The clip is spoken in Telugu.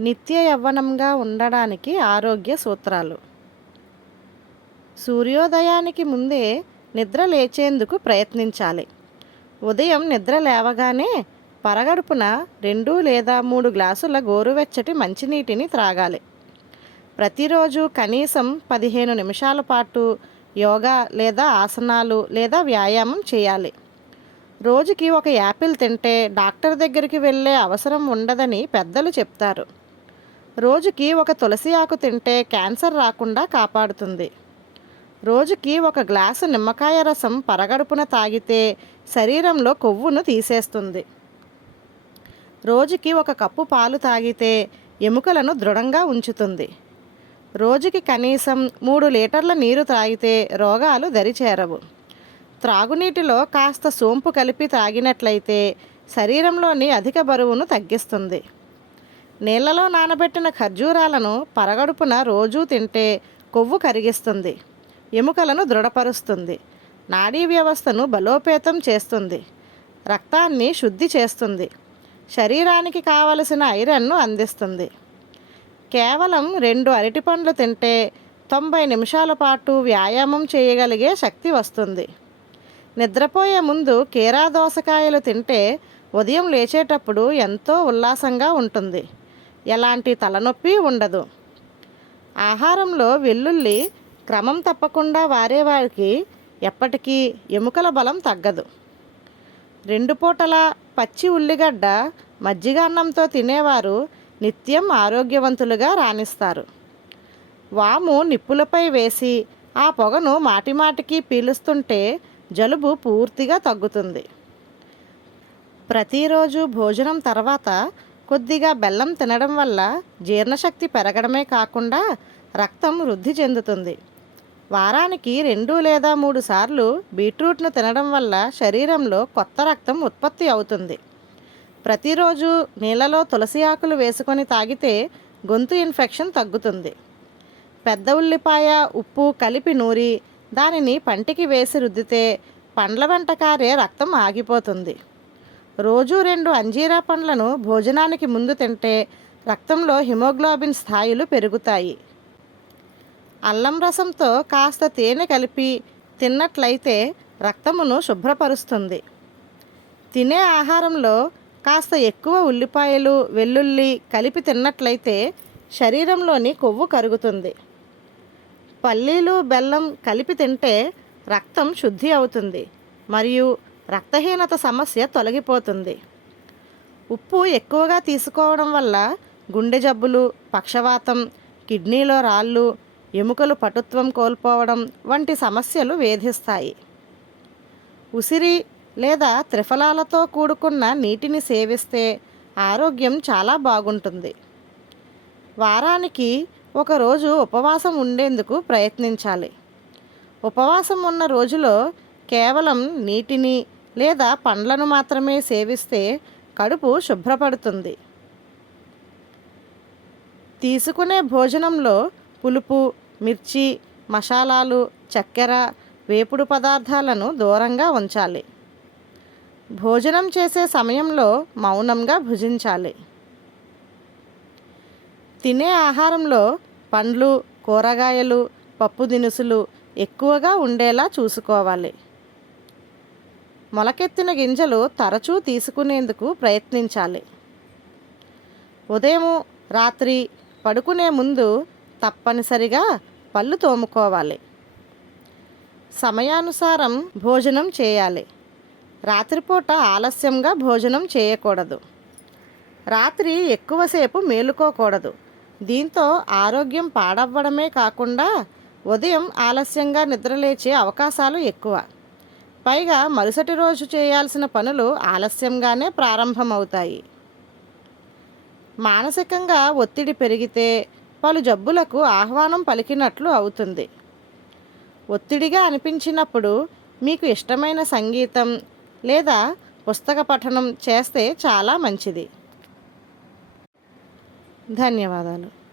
నిత్య యవ్వనంగా ఉండడానికి ఆరోగ్య సూత్రాలు. సూర్యోదయానికి ముందే నిద్ర లేచేందుకు ప్రయత్నించాలి. ఉదయం నిద్ర లేవగానే పరగడుపున రెండు లేదా మూడు గ్లాసుల గోరువెచ్చటి మంచినీటిని త్రాగాలి. ప్రతిరోజు కనీసం పదిహేను నిమిషాల పాటు యోగా లేదా ఆసనాలు లేదా వ్యాయామం చేయాలి. రోజుకి ఒక యాపిల్ తింటే డాక్టర్ దగ్గరికి వెళ్ళే అవసరం ఉండదని పెద్దలు చెప్తారు. రోజుకి ఒక తులసి ఆకు తింటే క్యాన్సర్ రాకుండా కాపాడుతుంది. రోజుకి ఒక గ్లాసు నిమ్మకాయ రసం పరగడుపున తాగితే శరీరంలో కొవ్వును తీసేస్తుంది. రోజుకి ఒక కప్పు పాలు తాగితే ఎముకలను దృఢంగా ఉంచుతుంది. రోజుకి కనీసం మూడు లీటర్ల నీరు తాగితే రోగాలు దరిచేరవు. త్రాగునీటిలో కాస్త సోంపు కలిపి తాగినట్లయితే శరీరంలోని అధిక బరువును తగ్గిస్తుంది. నీళ్ళలో నానబెట్టిన ఖర్జూరాలను పరగడుపున రోజూ తింటే కొవ్వు కరిగిస్తుంది. ఎముకలను దృఢపరుస్తుంది. నాడీ వ్యవస్థను బలోపేతం చేస్తుంది. రక్తాన్ని శుద్ధి చేస్తుంది. శరీరానికి కావలసిన ఐరన్ను అందిస్తుంది. కేవలం రెండు అరటిపండ్లు తింటే తొంభై నిమిషాల పాటు వ్యాయామం చేయగలిగే శక్తి వస్తుంది. నిద్రపోయే ముందు కీరా దోసకాయలు తింటే ఉదయం లేచేటప్పుడు ఎంతో ఉల్లాసంగా ఉంటుంది. ఎలాంటి తలనొప్పి ఉండదు. ఆహారంలో వెల్లుల్లి క్రమం తప్పకుండా వారేవారికి ఎప్పటికీ ఎముకల బలం తగ్గదు. రెండు పూటల పచ్చి ఉల్లిగడ్డ మజ్జిగ అన్నంతో తినేవారు నిత్యం ఆరోగ్యవంతులుగా రాణిస్తారు. వాము నిప్పులపై వేసి ఆ పొగను మాటిమాటికి పీలుస్తుంటే జలుబు పూర్తిగా తగ్గుతుంది. ప్రతిరోజు భోజనం తర్వాత కొద్దిగా బెల్లం తినడం వల్ల జీర్ణశక్తి పెరగడమే కాకుండా రక్తం వృద్ధి చెందుతుంది. వారానికి రెండు లేదా మూడు సార్లు బీట్రూట్ను తినడం వల్ల శరీరంలో కొత్త రక్తం ఉత్పత్తి అవుతుంది. ప్రతిరోజు నీళ్ళలో తులసి ఆకులు వేసుకొని తాగితే గొంతు ఇన్ఫెక్షన్ తగ్గుతుంది. పెద్ద ఉల్లిపాయ ఉప్పు కలిపి నూరి దానిని పంటికి వేసి రుద్దితే పండ్ల వెంట కారే రక్తం ఆగిపోతుంది. రోజు రెండు అంజీరా పండ్లను భోజనానికి ముందు తింటే రక్తంలో హిమోగ్లోబిన్ స్థాయిలు పెరుగుతాయి. అల్లం రసంతో కాస్త తేనె కలిపి తిన్నట్లయితే రక్తమును శుభ్రపరుస్తుంది. తినే ఆహారంలో కాస్త ఎక్కువ ఉల్లిపాయలు వెల్లుల్లి కలిపి తిన్నట్లయితే శరీరంలోని కొవ్వు కరుగుతుంది. పల్లీలు బెల్లం కలిపి తింటే రక్తం శుద్ధి అవుతుంది. మరియు రక్తహీనత సమస్య తొలగిపోతుంది. ఉప్పు ఎక్కువగా తీసుకోవడం వల్ల గుండె జబ్బులు పక్షవాతం కిడ్నీలో రాళ్ళు ఎముకలు పటుత్వం కోల్పోవడం వంటి సమస్యలు వేధిస్తాయి. ఉసిరి లేదా త్రిఫలాలతో కూడుకున్న నీటిని సేవిస్తే ఆరోగ్యం చాలా బాగుంటుంది. వారానికి ఒకరోజు ఉపవాసం ఉండేందుకు ప్రయత్నించాలి. ఉపవాసం ఉన్న రోజులో కేవలం నీటిని లేదా పండ్లను మాత్రమే సేవిస్తే కడుపు శుభ్రపడుతుంది. తీసుకునే భోజనంలో పులుపు మిర్చి మసాలాలు చక్కెర వేపుడు పదార్థాలను దూరంగా ఉంచాలి. భోజనం చేసే సమయంలో మౌనంగా భుజించాలి. తినే ఆహారంలో పండ్లు కూరగాయలు పప్పు దినుసులు ఎక్కువగా ఉండేలా చూసుకోవాలి. మొలకెత్తిన గింజలు తరచూ తీసుకునేందుకు ప్రయత్నించాలి. ఉదయం రాత్రి పడుకునే ముందు తప్పనిసరిగా పళ్ళు తోముకోవాలి. సమయానుసారం భోజనం చేయాలి. రాత్రిపూట ఆలస్యంగా భోజనం చేయకూడదు. రాత్రి ఎక్కువసేపు మేలుకోకూడదు. దీంతో ఆరోగ్యం పాడవ్వడమే కాకుండా ఉదయం ఆలస్యంగా నిద్రలేచే అవకాశాలు ఎక్కువ. పైగా మరుసటి రోజు చేయాల్సిన పనులు ఆలస్యంగానే ప్రారంభమవుతాయి. మానసికంగా ఒత్తిడి పెరిగితే పలు జబ్బులకు ఆహ్వానం పలికినట్లు అవుతుంది. ఒత్తిడిగా అనిపించినప్పుడు మీకు ఇష్టమైన సంగీతం లేదా పుస్తక పఠనం చేస్తే చాలా మంచిది. ధన్యవాదాలు.